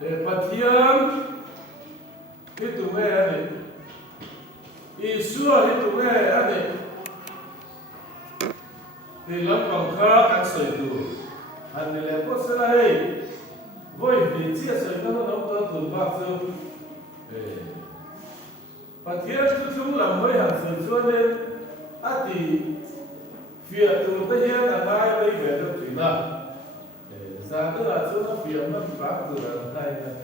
Pathian itu ada Isua itu ada di dalam kan itu ane lepas selesai voi bici asal kalau nak tu bakso Pathian itu cuma voi hasil soalnya ati via tu terjadi apa yang berada di mana saat itu asal via mana bakso dan lain-lain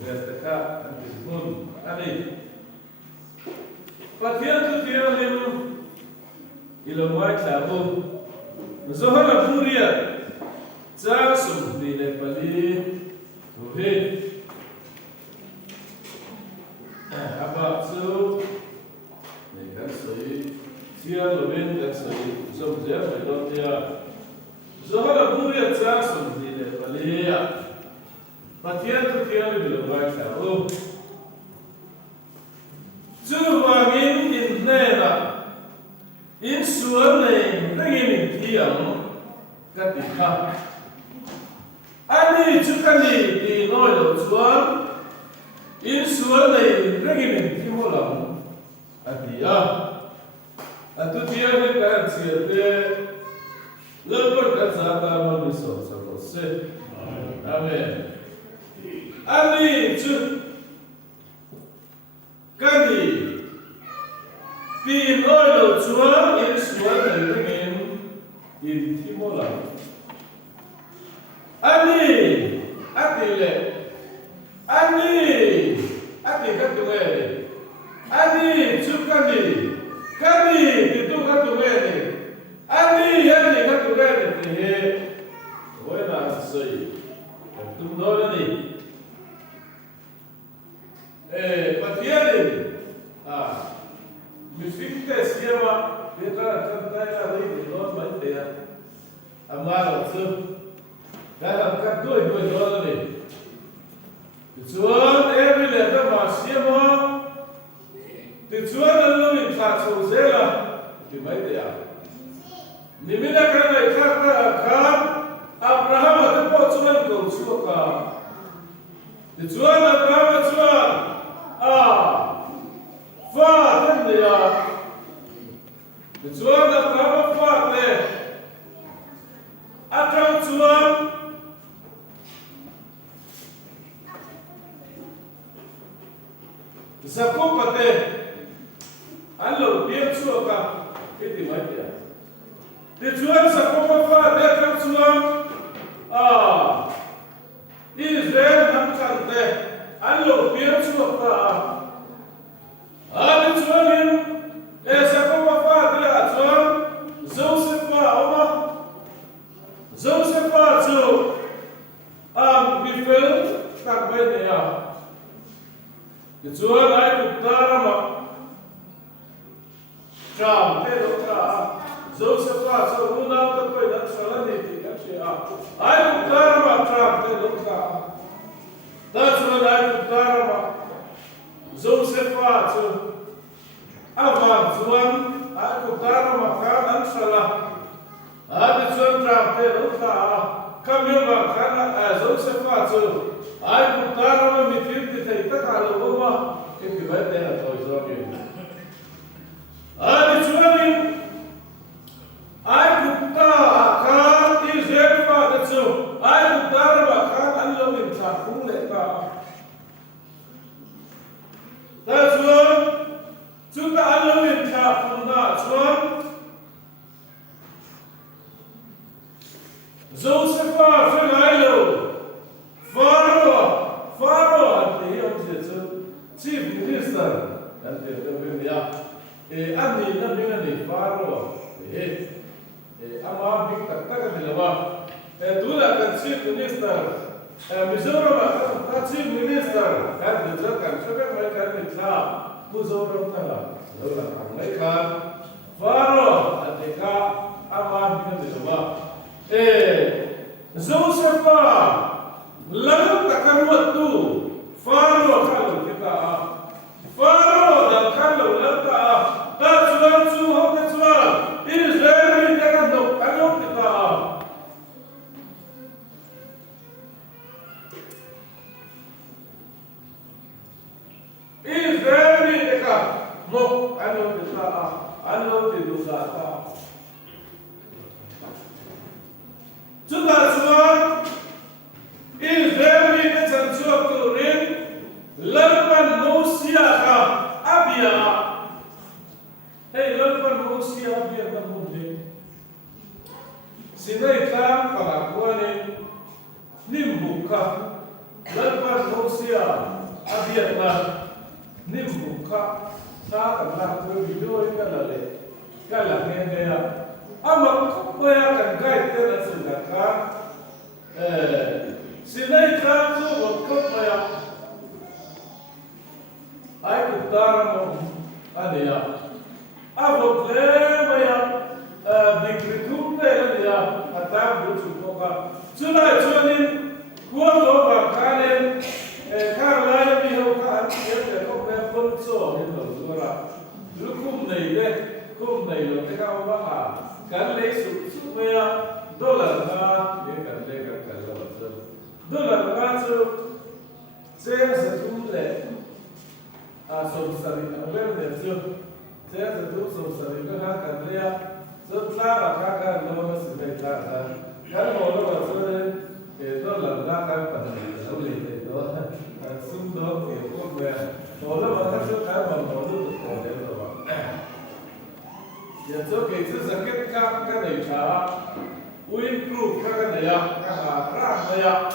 Destacar pun ada. Pathian tu dia lemu ilmuai tahu. Zohar puria jasum di Nepali tuhe. Apa tu? Mereka soi siapa lebih kan soi. Semua mereka dia. Zohar puria jasum di Nepali. Pathian tu dia lebih luas tahu. Cuba in nela, in suami begini tiang ketika. Ani juga di noyo cuan, in suami begini timulang. Adia, atu dia ni kan siapa? Lepas kata manusia selesai. Amen. Ani cu kani pinoyo cua in suara dengan in timola ani atile ani ati katuere ani cu kani itu katuere ani katuere he wena sei tu dole ni Pathian Mifika siapa kita cantai lagi di luar banyak ya. Amal tu, dalam kadoi dua ni. Tujuan every level masih mau. Tujuan lalu kita susah di mana ya. Ni mana kerana ikat Abraham itu tujuan kau suka. Tujuan Abraham tujuan. Faham dia. Tujuan apa faham le? Akan tujuan. Zaku pate. Alo biar suka. Itu macam. Tujuan zaku faham dia akan tujuan. Israel hamkan te. Alo biar suka. Ada tujuan siapa bapa dia tujuan Joseph tu bifel tak baik ya tujuan aku darama jam terukah Joseph tu guna untuk pada salah ni tidak siapa aku darama jam terukah tujuan aku darama Joseph tu awal tuan aku tahu makanan salah ada tuan terakhir lupa kami makan Joseph tu aku tahu memikir kita kalau rumah itu betul atau islamnya ada tuan aku tahu Israel pada tu aku tahu makanan lebih cakung lepas tuan juga alami tapuna tuan Joseph Felailo Faro hati yang itu chief minister dan dia ani nabi Faro ama big tak dilawa dula kan chief minister Mizoram kan chief minister kan dijakan sebab mereka mitra Muzoram tala, orang mereka Faro adeka aman dengan semua. Joseph lalu takkan waktu Faro kalau kita Faro dan kalau kita tak jual Israel ini kan dok kalau kita sinai tlang pangakwanin nimbuka lalpan hosia abiat na nimbuka ta kanlang ko video kalale kalane ya ama kupaya kan guide na sulaka sinai tlang so kupaya ai kutaramo ania abot le maya dikritum te ania atam butu koka chulai chuanin kuwa lo ba kanen karlai mi ho ka te ko be pon so ni lo zura lukum nei de kum nei lo te ka ba ha kan le su su maya dollar na ye kan le ka ka lo so dollar na so se sa tum le so sari na wer de so se sa tum so sari ka ha kan le ya so tla ra ka ka lo na se be tla ta kan mo lo ba so đó là ra cái phần xử lý thì đó xung đột thì có về rồi nó mà các số cái mà nó được còn để rồi giờ số cái số sản xuất các này trả improve các này à các ra này à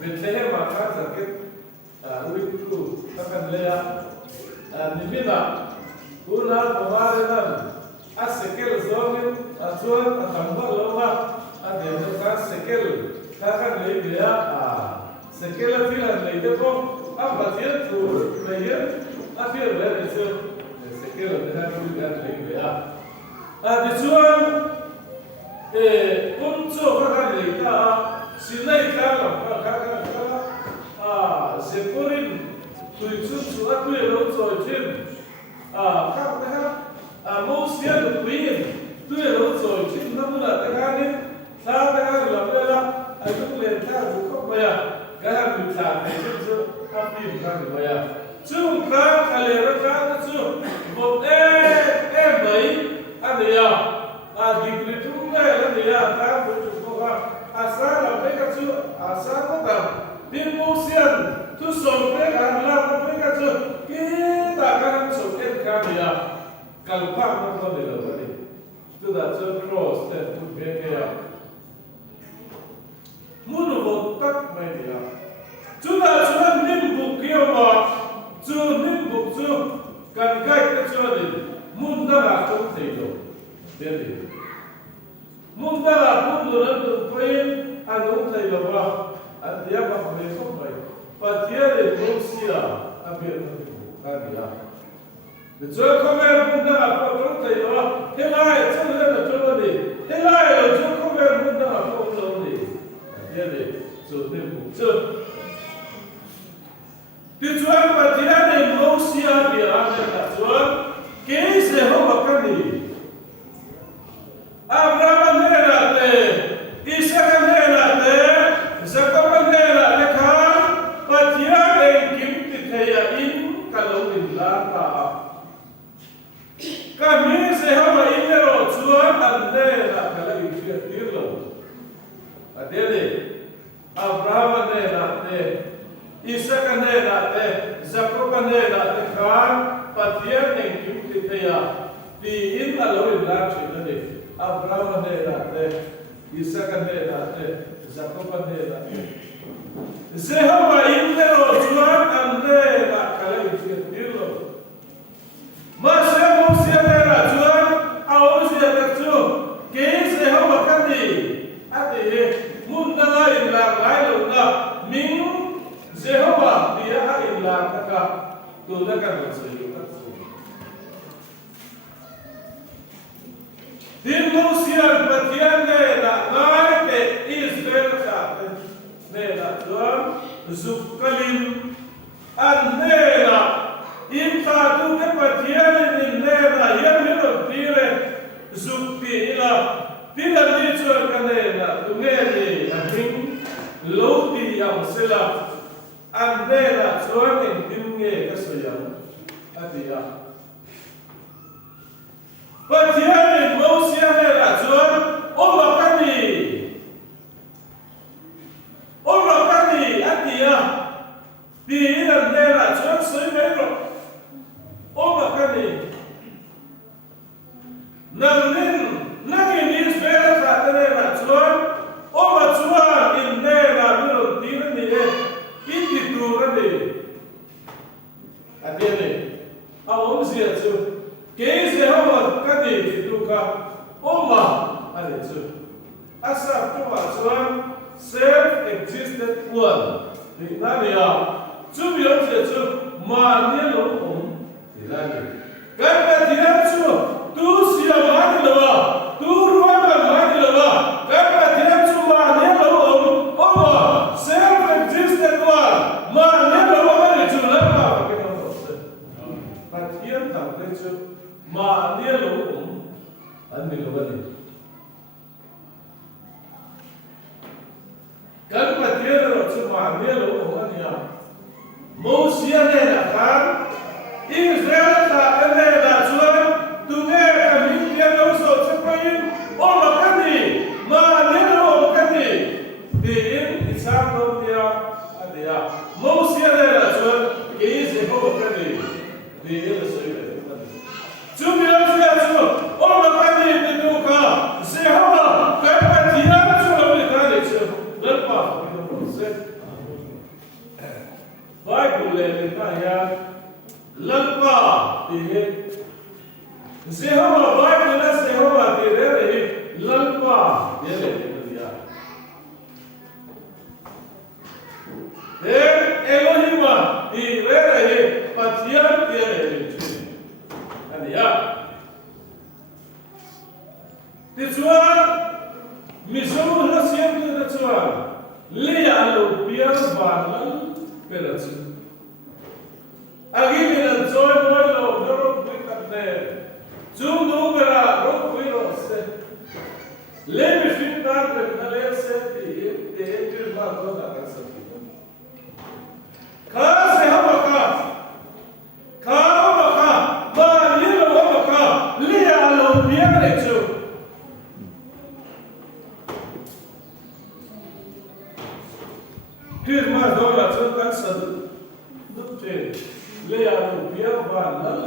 về thế mà các sản xuất improve các này à như là cú nào cũng vào đây nè scale zone zone thằng bao lâu mà ada kan sekel kan lei dia sekel filan lei de ko apa dia tu lei afir le itu sekel dia kan lei dia di chuan kuncho kan lei ta sinai kan sekorin tu chu chu atu lo cho chin kan ta mo sia tu pin tu lo cho chin namu la ta kan sao ta cái làm đây là ai cũng liền theo chủ khóc bây giờ cái hàng bị trả cái chứ không tìm ra được bây giờ chung cá cái liền nó cá nó chung một em mấy anh đi à dịch lịch chúng đây là đi à ta với chủ khóc à sáng làm mấy cái chứ sáng có tầm tin mua xiên tu sống cái hàng làm mấy cái chứ cái ta cái hàng sống cái cá đi à cần phát nó có để làm gì tức là chơi cross để tu biết cái muốn một tắc mấy đi à chúng ta niệm bục kia mà chú niệm bục chú cần cái cho đi muốn ta là không thể được biết đi muốn ta là không được nó được phải anh không thể được mà anh tiếc mà phải không phải và tiếc để không xia anh biết được cái gì à để cho không em muốn ta là không thể được thế này cho nên là cho nó đi thế này là cho không em muốn ta là không được đi thế này cho nên cũng chưa thì chuan mà thế này không xia thì anh là chuan cái gì không có cái gì Abraham này là thế Isaac này là thế Jacob này là thế khác và thế này kiếm thì thầy in cả lâu đình lá cả kami sehawa inero chuan ande la kala ifia tirlo adele Abraham ne la te Isaac ne la te Jacob ne la te khan pathian ne kim ti theya ti in aloin la china ne Abraham ne la te Isaac ne la te Jacob ne la te sehawa inero chuan ande la kala ifia tirlo Mas eu se era João, aonde se era João? Quem se rouba cadê? Até muda lá em lá lá min se rouba dia em lá cá tudo é que você viu Dimos se albatiane la vai que Israel sabe nela João zukalim anela Imta tu ke patiane ni nera yamiro tire zukti ila tila nicho kanena tungeli ating loti yang sila andela chuan timnge kasayam atia patiane mosia nera chuan omakani atia tila nera chuan soimero Omakani nangin Israel the two. Asap to one self-existent one. The Nania, two beyond the two, Manilo, the Nania. God, the answer, two see a Manila, two Rwanda Manila, God, the answer, Manilo, over self-existent one, Manilo, over to Lama. But here, the Manilo, and Milovani. Kan patira tu manelo omania. Mosia nela kan Israel ta nela tuan tu ne kami dia no so cepain o makani manelo makani din isam dia adia. Mosia nela tuan ke is ho makani din so tu biar dia tu o makani tu ka Jehovah kan patira tu makani tu. Bible लेता है लल्पा ये Jehovah Bible ना Jehovah तेरे रहे लल्पा ये ले दिया Elohim तेरे रहे पतियां तेरे रहे अनिया तिचुआ मिसों हसियम तिचुआ Lia lo biar balan peratu. Agi mina joy boy lo doro bikatne. Zoom do bera ro kuilo se. Le mi fitar na le se te entir ba do da casa. Ka se hamaka. Ka hamaka. Ba lilo hamaka. Lia lo biar echo. फिर मैं दो यात्रा तक सद दुचे ले आऊं पिया बानल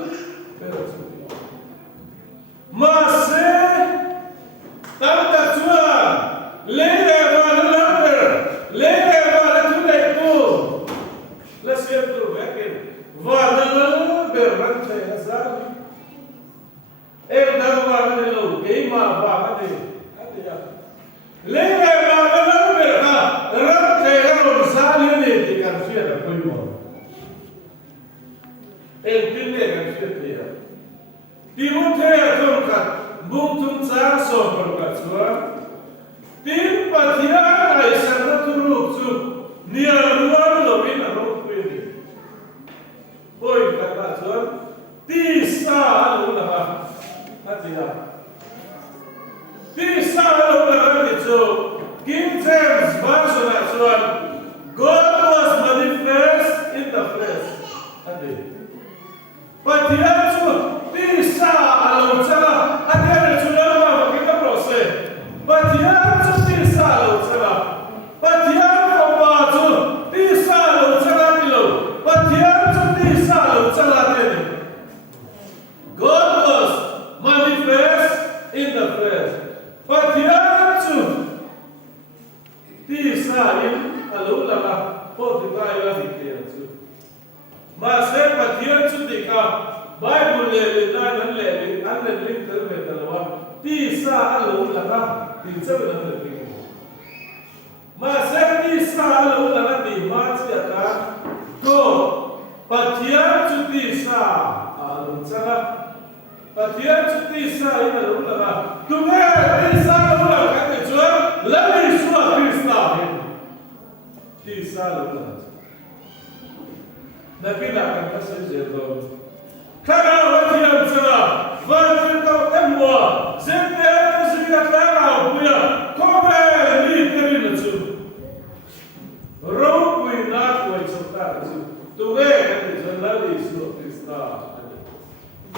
फिर सुनियो मासे तब तक चुआ ले बानल पर ले बानल तुले तो लसियत तो बैठे बानल बेरन से हजार एक दरबार में लोग कई माँ बाप ने ले बानल बेरना रब Saliente canción muy bueno. El primer canción que era. Timoteo tonka buntun sa so perkatsua. Tim patiara isana turupsu niaruan lobin arokpedi. Boy perkatsua tisa aluna hatia. Tisa aluna itu King James version actual God was manifest in the flesh. But the answer, Tisa alauchala, adere chulama kita proses. But the answer, Tisa alauchala. But the answer, Batu, Tisa alauchala dilo. But the answer, Tisa alauchala dilo. God was manifest in the flesh. But the answer, Tisa in alulala pode vai dizer mas é patian sudika Bible le nan le an le link ter metalwa ti sa alulala ti sabna le mas é ti sa alulala ti mas ya ka go patian sudi sa alulala patian sudi sa alulala tu me ti sa alulala ka te jua la ni sua Krista Saludos. Naquela canção de Jesus. Cara, vai tirar o céu. Vai tirar o moa. Sempre é que se cara, buia. Como é literal isso? Rompo e naco e soltar isso. Tu vê que já lá isso está.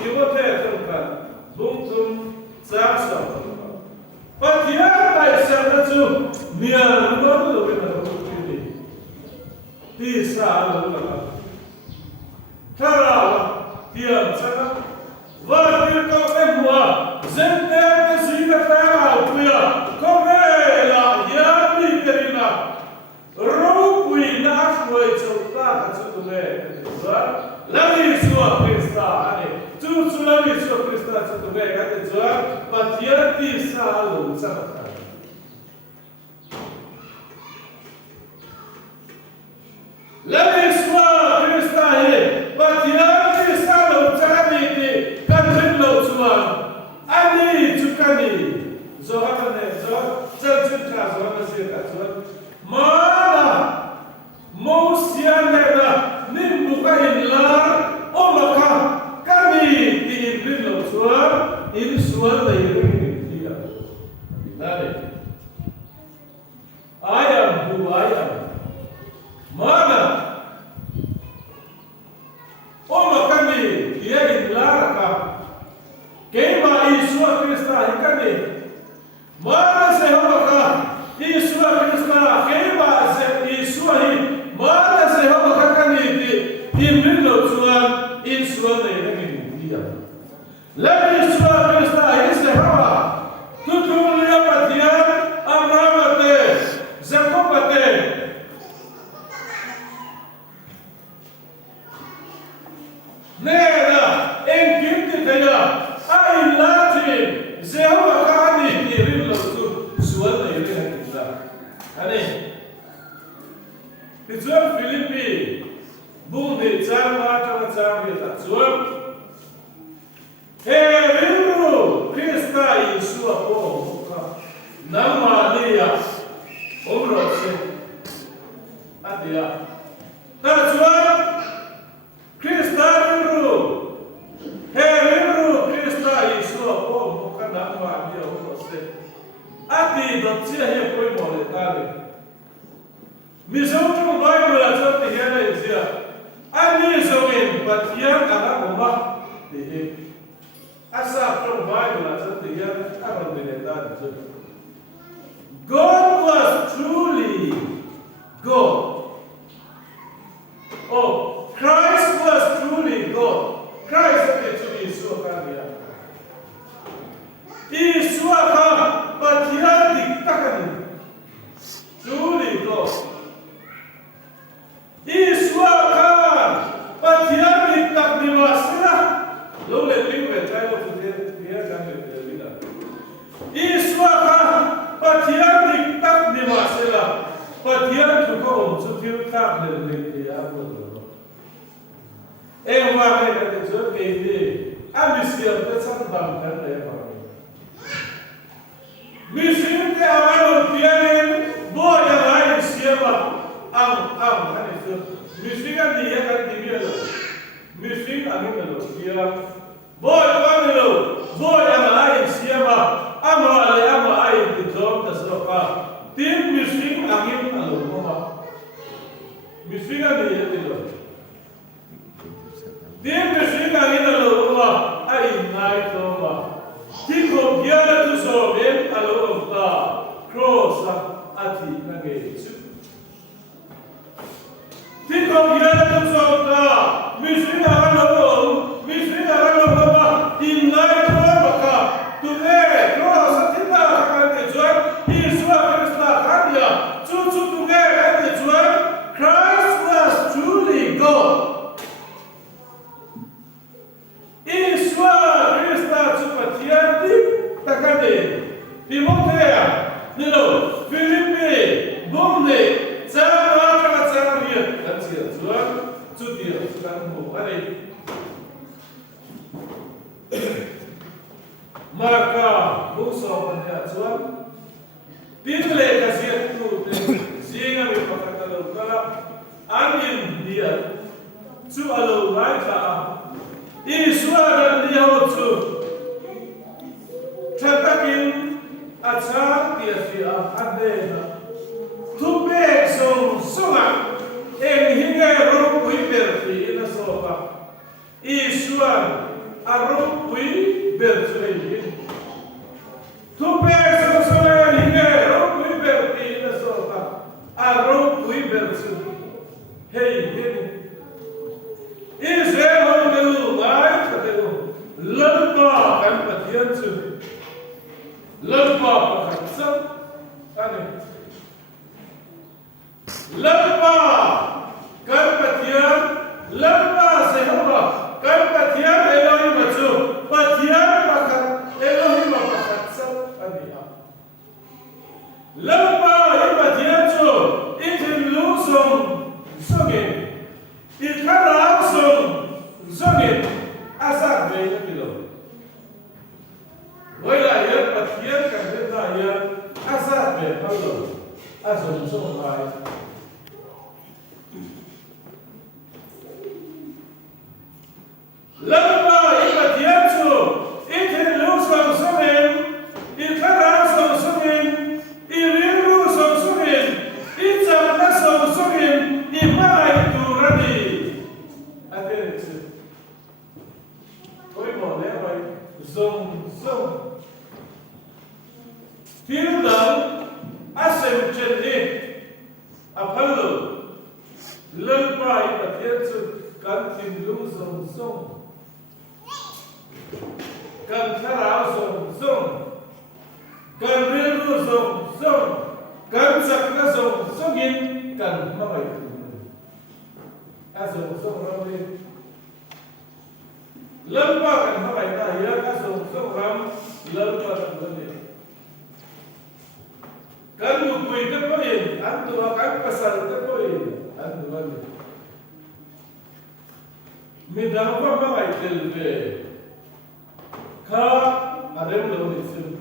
E você toca. Buntum sarsa. Patiar vai ser isso. Minha irmã do Tisa alulala. Tarawa, tiam sana. Vatir kau emua. Zente ke sida tara puya. Komela ya biterina. Rupui nashwai chota katume. Lagi sua Krista ane. Tu lagi sua Krista katume kate jua. Patia tisa alulala. Leviswa Krista he, Patian Krista lo chani ti, Katrin lo chuan, Ani chukani, Zohatane, Zohat Zohat Zohat Mana, Mosianera, Nimbuka in La, Omaka, Kani, the Ibrin lo chuan, in Suan the Ibrin here. I am who I am. Mana, Omakani, here in Laraka, Kema Isua Krista, Hikani, Mana Sehomaka, Isua Krista, Kema Isua, Mana Sehomaka Kani, in Middle Suan, in Suan, the India. Let me Isua Krista, is the Hava, Tutulia Patian, Amramate, Zakopate. Nera, enkimtitaya, ai lati, Zehowa kani ni rinlo tu, suwana yirina kitla. Ani, Pitsuam Filipi, bundi tsarma atama tsarmi ta tsuam. He rinru, Krista Yeshua po muka, Namalia, Omrose, Adia. Ta tsuam, Krista rinru, he rinru Krista Yeshua po muka Namalia Omrose. Ati dotia he poi moletare. Mizonto Bible azote hena izia. Ani zoin patian anakoma dehe. Asa from Bible azote hena aromenetade. God was truly God. Oh, Christ was truly God. Christ actually is so kaya. Isuaka patian diktakani. Truly God. Isuaka patian diktak dimasila. Lo le live tayo today here kami vida. Isuaka patian diktak dimasila. Patian tuko sutil tak le ya bodo. Ewa ke kate jo ke ni ambisiam te sambam kan le pa. Misim ke awal pian boy yang lain siapa am kan itu. Misim kan dia kan dia lo. Misim angin lo dia. Boy kan lo. Boy yang lain siapa am lain di job tasroka. Tim misim angin lo mama. Misim kan dia lo. Tim misim angin lo mama. Ai naik lo mama. Tiko biara tu sobe alo ofta cross ati nangechu. Tiko biara tu sobe misri agalo baba inai to baka tume cross atina kante joy Isua Krista kanya chuchu tume kante joy Christ was truly God. Isua Krista chupatianti takade Timothea nilo Filipi bomne tsara tatsia zuan tudia kanmu are Marka buso panya zuan tinle kasia tu zinga mi pakatalo kala amin dia tu alo laika Isua dan dia tu Tatakin atsar dia sia adena tubek sunga en hinga ro kuiberti ina sopa Isuan aro kuiberti tubek sunga hinga ro kuiberti ina sopa aro kuiberti hey Israel honelu mai katelu lalpa kan patian tu lalpa pakatsa ane lalpa kan patian lalpa sehaba kan patian Elohim macu patian pakat Elohim pakatsa ane lalpa patian tu itin lusong soge về bao giờ dùng sông bài lâm ba ít là thiệt số ít thì lưu sông sông em ít khá ra sông sông em ít liên lưu sông sông em ít chẳng đã sông sông em ít mai tu ra đi anh thấy chưa coi một lẽ vậy sông sông Hiếu đấng asem chân đi apollo lên bài và thiên sự cần tìm lưu dòng sông cần khá áo dòng sông cần riêng lưu dòng sông cần giặc ra dòng sông in cần mà bài dòng sông ra đi lên bài cần mà bài ta hiếu dòng sông ram lên bài cần đi kan bukui tepoin, antu akan pasal tepoin, antu balik. Midang apa bangai telve, ka ada yang belum disun,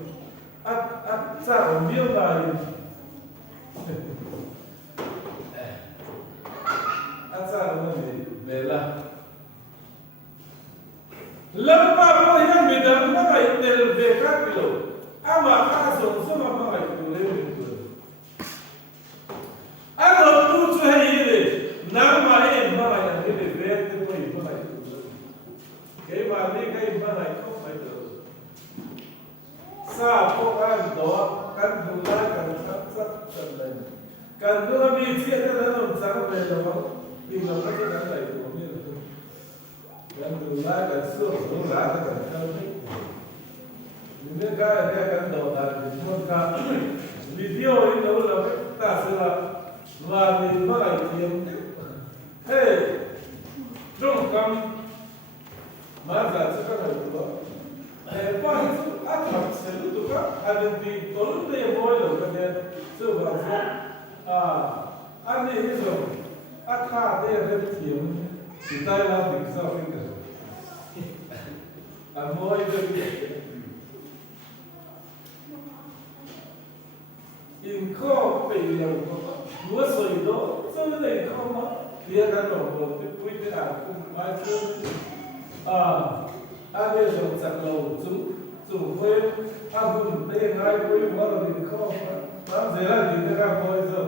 at sar dia lain, at sar mana bela. Lepas apa yang midang bangai telve kakilo, ama kasong sama bangai telve. Agora tudo isso aí, não vai embora, ele vê depois embora. Quem vai ali, quem embora, como vai ter? Sabe, o cara dó, cara do lado, cara também. Cara do lado, me dizia que não sabe bem, não. E não vai ter nada aí, comigo. Cara do lado, cara do lado, cara também. Những cái cái đầu là một cái video ấy đâu là ta sẽ là và mình mới lại tìm hey trong cầm mà ra sẽ có được đó qua những ác học sẽ được các anh đi tối nay mỗi lần cái này sự vào anh đi rồi ác ha đây là tìm chỉ tay làm việc sao cái này anh mỗi cái in kho bị lâu lúa sồi đó sôi này không mà kia cái đầu đầu cái quý cái nào cũng mai chơi anh bây giờ chặt lâu chúng quên anh cũng tên ai quên quá rồi in kho mà giờ là gì cái cái bây giờ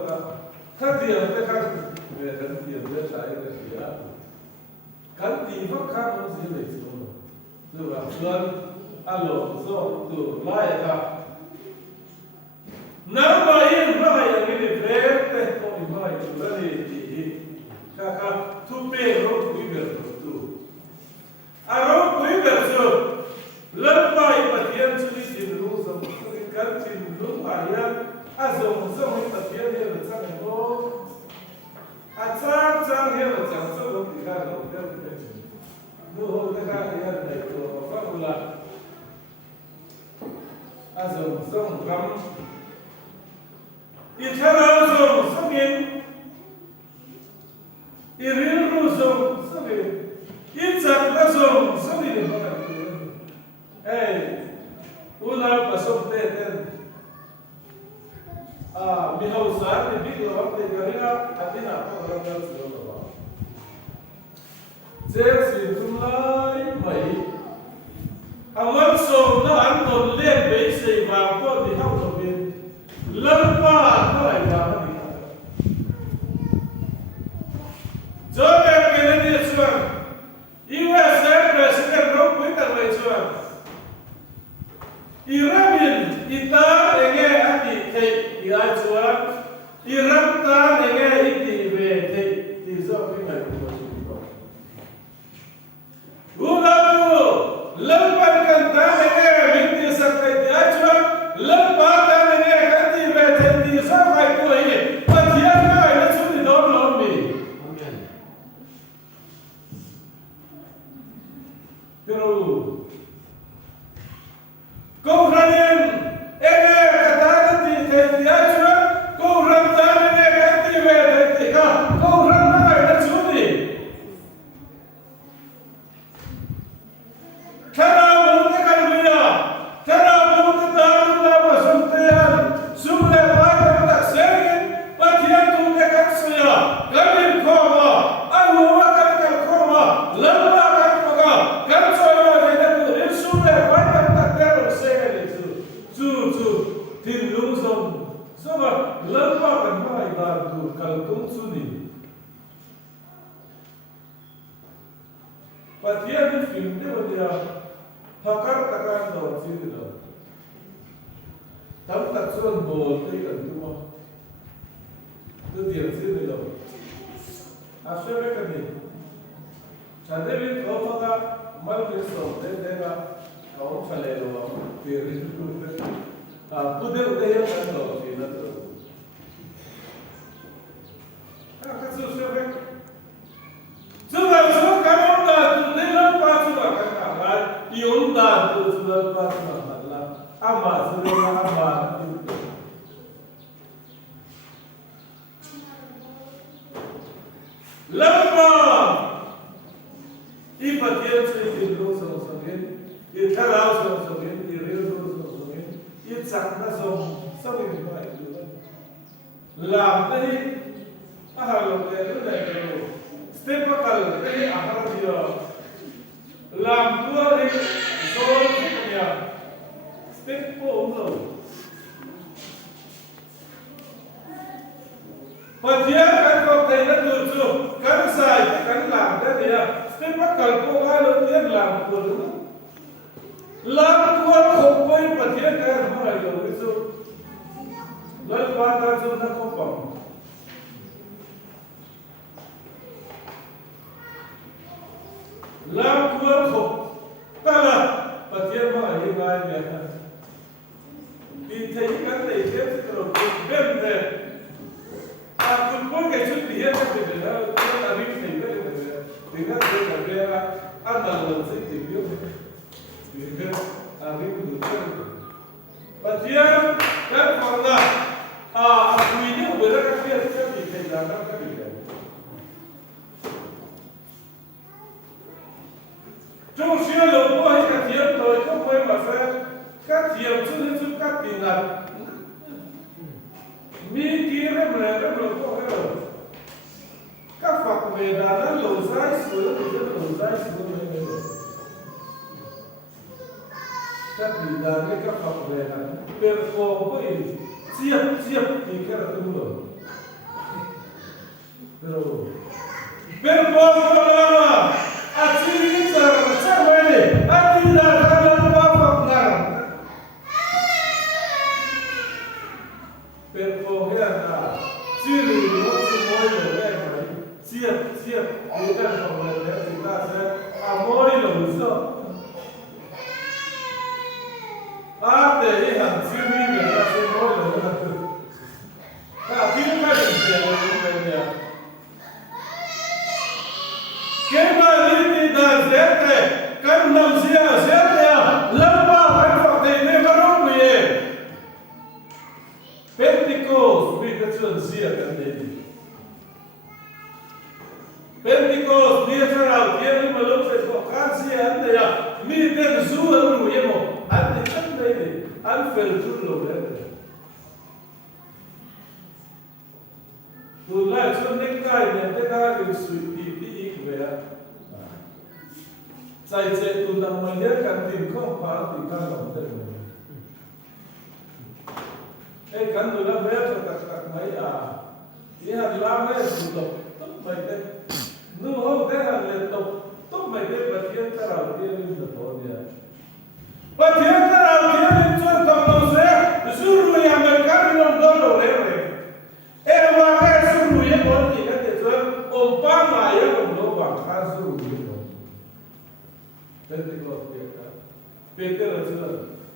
các tiền cái về cái tiền để xài cái gì á cái tiền phát khác nó gì vậy rồi là xuân anh lột rồi từ lại cả não vai aquele verde como vai ali caca tu pego cuida tu aro cuida so lepai patian suri sin lu so kan sin lu aya azong so mai patian ne lu sang ho a chang he lu chang so lu ti ga lu de lu ho de ga ya de to fa ula azong so ram Itara zong sangin, iriru zong sangin, itzak na zong sangin. Hey, ular pasok teten. Mihau saat ni big lawak ni kerana hati nak orang yang sedang lawak. Jadi tumlai mai, amal zong na anton leh beisi bangko di hau zongin. Lepas apa yang kita John F. Kennedy cuan, USA Presiden Trump kita cuan, Iran kita dengan hati dia cuan, Iran kita dengan hati bete di zaman ini. Ulalu lepas kita dengan hati sampai dia cuan, lepas Kau rakyat, kata nanti dia cuma kau ramai ni nanti berdekat, kau ramai nak curi, so mà lớn qua cần mai bàn tụ cần cũng su nỉ và thiệt cái phim đấy bây giờ hakar takan đâu chỉ được tấm tắc xuân bồ tây cần tu mà tu tiền chỉ được à sao vậy cái gì chẳng để biết có mà ta mal cái số để ra có phải lấy rồi tiền à tu để đây là cái đâu chỉ là tu à cái số sao vậy số cái ông ta tu để làm bao nhiêu cái cả yung da tu sudah pas masalah ama sudah ama lama ipatian sih itu sama-sama itu kalau sama-sama itu real sama-sama itu sakna sama itu baik juga lam tadi ahal itu dah step kalau tadi ahal dia làm tua đi rồi nhà step bốn rồi và phía cái con thầy nó được chưa cái sai cái làm cái gì à step bắt cần cô ai đầu tiên làm của đúng làm tua không quên và phía cái mà lại rồi cái số lần qua cái số nó không bằng làm quân khổ ta là và thiên mà hiện nay này thì thấy các thầy tiếp rồi bên về à cũng có cái chút gì hết thì để nó là biết thầy cái thì các thầy là về ăn lần sẽ tìm hiểu thì cái à biết được cái và thiên các phần là à vì những người đó các vị thầy làm các vị trong xưa lâu qua hay cả thiệp tôi không quên mà xem các thiệp chút các tiền là mi kia rất là có cái rồi các Phật về đã lâu dài sửa thì rất lâu dài sửa này các tiền là cái các Phật về là bên cô có gì chiếp thì cái là đúng rồi bên cô có là achieve sa way atila kalam wa faknar pero hera siri mo moy le mai siap ni kan ko le ti ta se amori lo so ate hi han siri ni la se moy lo na tu ta tin ka ni se lo ni ya ke ma zete kan nam sia zete lamba phải phật thì nên có đúng gì Pentecost vì cái chuyện sia cái gì Pentecost đi ra nào kia nhưng mà lúc sẽ có các sia anh đây à mi tên du anh ngủ yên một anh thì chắc đây này anh phải chút lâu đấy từ lại chuyện những cái này cái cái suy đi về sai chạy tu làm mấy nhất cần tìm không phá thì ta làm thế này cái cần tu làm hết cho các mấy à thì hạt làm hết tu tập tốt mấy cái nu hôm cái hạt lên tập tốt mấy cái bát thiên ta làm thiên lên tập thôi nha bát thiên ta làm thiên lên cho tập đâu sẽ suru ya mấy cái nó đâu đâu đấy rồi em mà cái suru ya còn gì cái gì rồi ông ba mà ya cũng đâu bằng khá suru Pentecost Peter là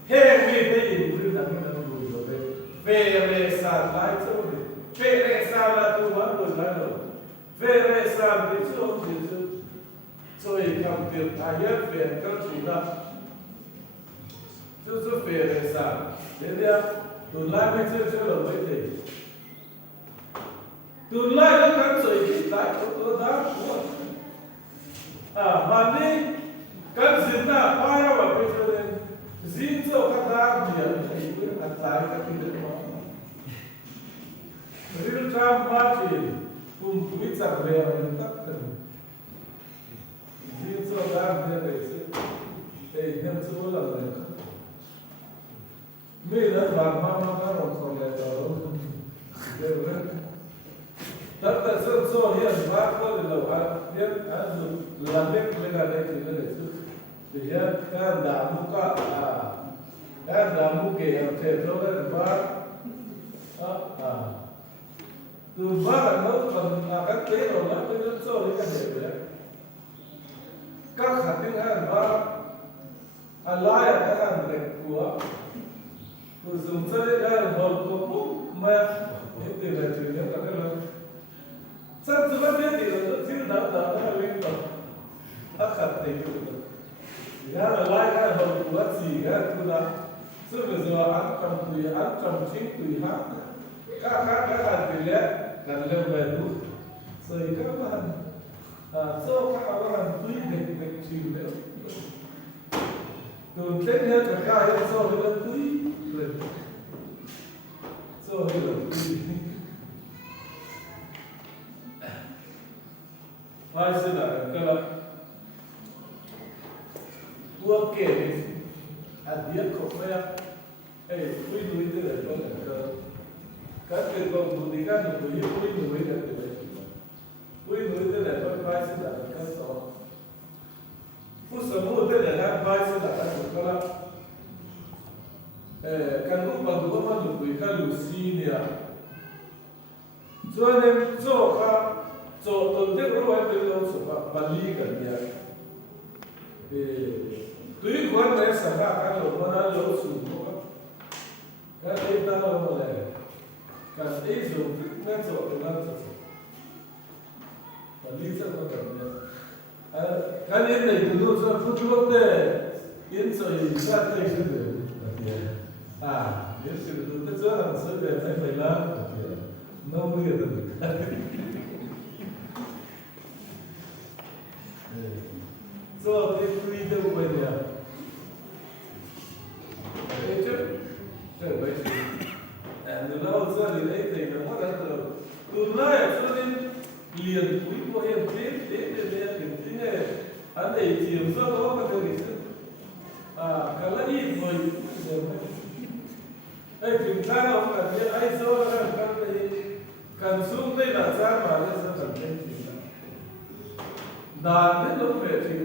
hey we thấy gì cũng đang nói rồi về sa lại chỗ này về sa là tu mà rồi lại rồi về sa thì chỗ gì chứ rồi cầm tiền ai hết về các chủ là chứ về sa thế đấy tu lại mới chơi là mấy thế tu lại nó cần rồi thì lại có đó à mà đi kan zina para wa pesen zinzo kata dia itu atai ka tidak mau real time mati puit sarve tak kan zinzo dar dia kaise nem semula me da barma ma ka ron so le so here ba ko de lo a bien a su la me le ga de ti le su de ya ka da mu ka ka da mu ke ya te to le ba từ ba là nó còn là các kế rồi nó mới nó so với cái đề đấy các khả năng hai ba lại cái hàng đẹp của dùng chơi cái hàng hồn của bút mà hiện từ là chủ yếu là cái là sắp tới biết thì là nó thiếu đào tạo nó lên rồi các khả năng thì ra là lại cái hàng hồn của gì cái thứ đóซึ่งbây giờ ăn trong chính tùy hát các cái hàng tỷ lệกันเรื่องไปดูสวยก็มันโซ่ข้าวมันตุ้ยเด็กชิมเลยดูเต้นเนี่ยกับข้าวโซ่เลยตุ้ยเลยโซ่เลยตุ้ยไม่ใช่หรอกก็แล้วตัวเก๋อันเดียวก็ไม่ตุ้ยตุ้ยที่ไหนก็เนี่ยcác cái công cụ thì các đồng chí quý núi là từ đấy quý núi tức là con vai sẽ là các số phút sớm mua tức là các vai sẽ là các số đó căn cứ bằng của mình được quý các Lucy nè cho nên cho các cho tuần tiết của anh bây giờ số các bản lý gần nhà tùy quan để sản xuất các loại món ăn lẩu sườn các cái ta làm một này cái ấy dùng cái chỗ để làm gì? Và lý do có cần gì? Cái này từ lúc sau phút chốt đấy, yên rồi ra tay sẽ được. Yên sự được tất cả hàng sơ về thấy phải làm, nông nghiệp được. Cho cái quy đâu bây giờ? Đấy chứ, trời bây giờ. Người lao ra thì đấy thì nó mất ăn rồi. Từ nay cho nên liền quý của em đến để điểm tính này, anh để chiếm do đó mà tôi nghĩ cái là ít rồi. Đây chúng ta không cần biết ai số là cần xuống đây là ra mà lên ra cần thêm gì đàn đến lúc về thì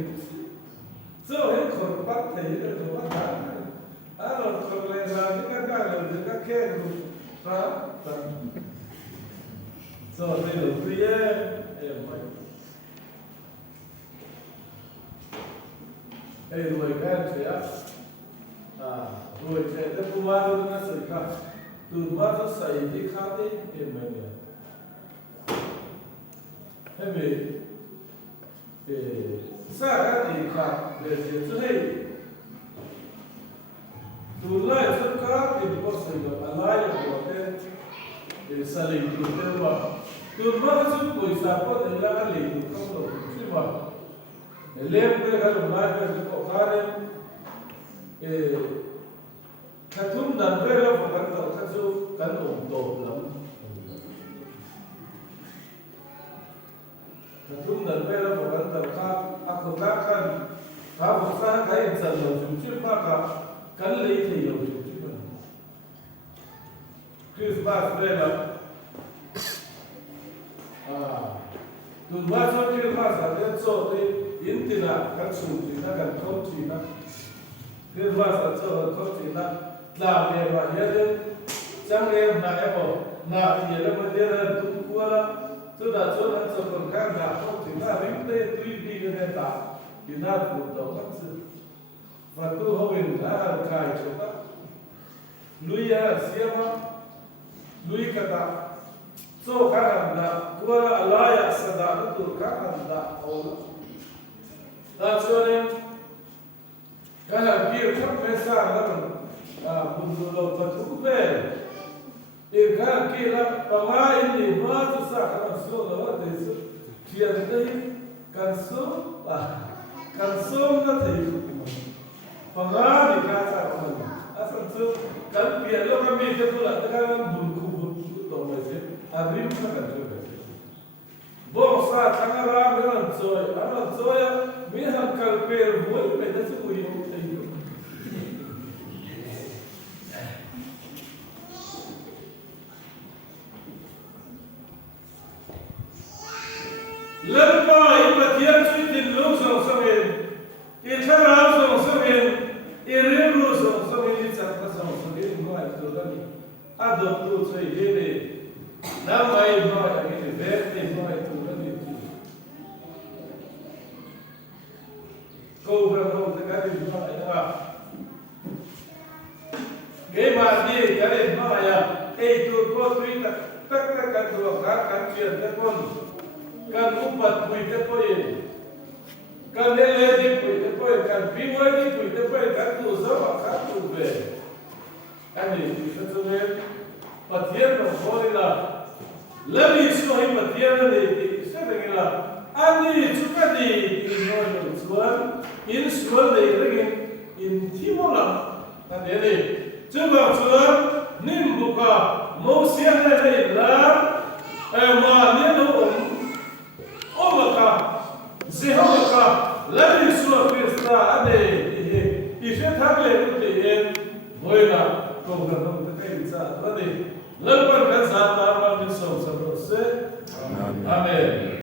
số hết còn bắt thì được bắt đàn. Rồi còn lại là những cái là các khe rồi thì được phía em đây rồi các em sẽ rồi sẽ tiếp tục vào nó sẽ khác từ mà nó sẽ đi khác đi em mình em mình sao cái gì khác để sẽ thấy từ nay xuất phát thì có sự là lại của cái sản lượng từ từ mà từ mà xuất khẩu sản phẩm thì là cái lượng không đủ chứ mà lên cái làm lại cái có cái cái thùng đàn về là phải cần cái số cần ổn độ lắm cái thùng đàn về là phải cần các một số cái sản lượng chúng chưa phát cần lấy thì nhiều chút chứ mà Christmas đây là từ ba số Christmas là đến số thì in thì là các số thì nó cần không thì nó Christmas là số không thì nó làm để mà nhớ đến chẳng em là em bảo là thì là mà nhớ đến tung qua là tức là sốนั้นsố còn khác là không thì nó đến đây tuy đi cái này ta thì nó phụ thuộc các sự và tu hậu hình đã cài chỗ các lui ra siapa lui kata so karam da kuara alaya sada tu karam da all ta cho nên cái là kia khắp mấy xa là bùn lầu vật thú về thì cái là kia là bà mai thì mà tu sa cái là số đó để số tiền đây cần số nó thì pengaruh di kata orang. Asal tu kalau biar lo kami itu lah, tekan bulu dong macam, abrim kan tu macam. Bangsa tangan dengan soy, anak soy, minham kalper boleh beda sekali itu. lần coi mà thiên suy tin lúc song song in in thang áo song song in in riêng lu song song in in sắp song song in ngoài từ đó đi adop tu chơi đi đi năm mai nói là cái về thì nói từ đó đi câu ra câu cái gì nói là cái mà đi cái gì nói là cái tu có tuy tất cả các tu các chuyện các con kan upat pui te poi kan ele di pui te poi kan piwai di pui te poi kan tu zawa kan tu ve kan ni tu tu ve patien no horila labi so hi patien ne ti se de la ani chuka di no no suan in suan de ring in timola ta de de chuba chuan nim buka mo sian ne la ma ne no Zehova lari sua Krista ade ife thagle uti en boina kongna no kai sa ade lalpan kan sa ta ma min so se amen